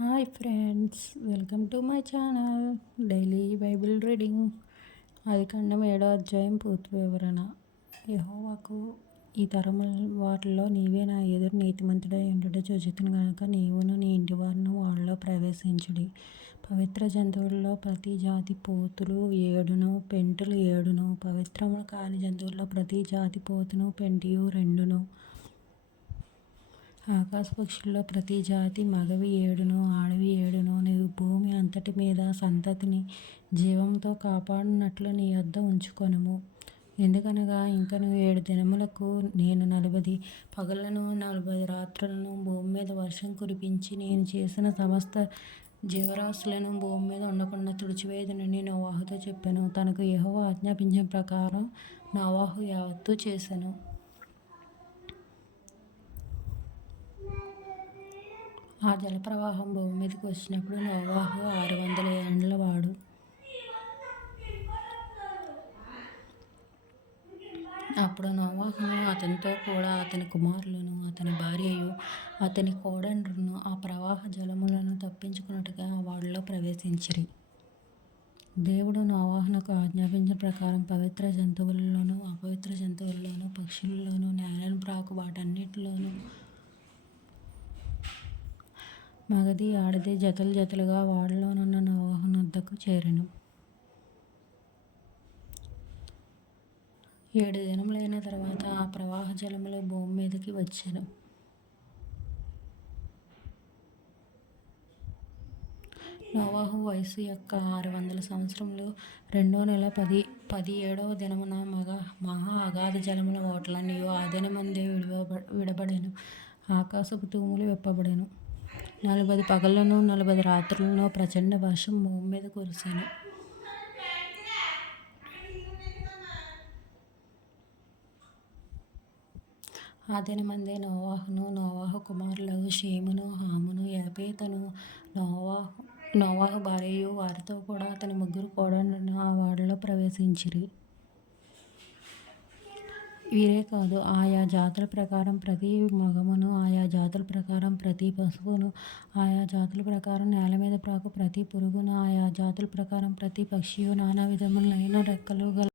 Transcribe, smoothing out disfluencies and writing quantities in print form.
Hi friends, welcome to my channel daily Bible reading. ఆదికాండం 7వ అధ్యాయం పూర్తి వివరణ. యెహోవాకు ఈ తరముల వాటిలో నీవే నా ఎదురు నీతిమంతుడై ఉండుట చూచితిని గనుక నీవును నీ ఇంటివారును వాళ్ళలో ప్రవేశించుడి. పవిత్ర జంతువుల్లో ప్రతి జాతి పోతులు 7, పెంటలు 7, పవిత్రములు కాని జంతువుల్లో ప్రతి జాతి పోతును పెంటియు 2, ఆకాశ పక్షుల్లో ప్రతి జాతి మగవి 7, ఆడవి 7. నీవు భూమి అంతటి మీద సంతతిని జీవంతో కాపాడునట్లు నీ యొద్ద ఉంచుకొనుము. ఎందుకనగా ఇంకను 7 దినములకు నేను 40 పగళ్లను 40 రాత్రులను భూమి మీద వర్షం కురిపించి నేను చేసిన సమస్త జీవరాశులను భూమి మీద ఉండకుండా తుడిచివేయుదునని నోవాహుతో చెప్పెను. తనకు యెహోవా ఆజ్ఞాపించిన ప్రకారం నోవాహు యావత్తు చేసెను. ఆ జలప్రవాహం భూమి మీదకి వచ్చినప్పుడు నోవాహు 600 ఏండ్ల వాడు. అప్పుడు నోవాహును అతనితో కూడా అతని కుమారులను అతని భార్యయు అతని కోడండ్రును ఆ ప్రవాహ జలములను తప్పించుకొనుటగా వాటిలో ప్రవేశించిరి. దేవుడు నోవాహునకు ఆజ్ఞాపించిన ప్రకారం పవిత్ర జంతువులలోను అపవిత్ర జంతువులలోను పక్షులలోను నేలను ప్రాకు వాటన్నిటిలోను మగది ఆడది జతలు జతలుగా ఓడలోనున్న నోవాహునొద్దకు చేరెను. 7 దినములైన తర్వాత ఆ ప్రవాహ జలములు భూమి మీదకి వచ్చెను. నోవాహు వయస్సు యొక్క 600 సంవత్సరములు. 2వ నెల 17వ దినమున మహా అగాధ జలముల ఓటలన్నీయు ఆ దినమందే విడబడెను. ఆకాశపు తూములు విప్పబడెను. 40 పగళ్లను 40 రాత్రులను ప్రచండ వర్షం భూమి మీద కురిసెను. ఆ దినమందే నోవాహును నోవాహు కుమారులగు షేమును హామును యెఫెతును నోవాహు భార్యయు వారితో కూడా అతని 3 కోడండ్రును ఆ ఓడలో ప్రవేశించిరి. వీరే కాదు, ఆయా జాతుల ప్రకారం ప్రతి మగమును, ఆయా జాతుల ప్రకారం ప్రతి పశువును, ఆయా జాతుల ప్రకారం నేల మీద ప్రాకు ప్రతి పురుగును, ఆయా జాతుల ప్రకారం ప్రతి పక్షియు, నానా విధములైన రెక్కలు గల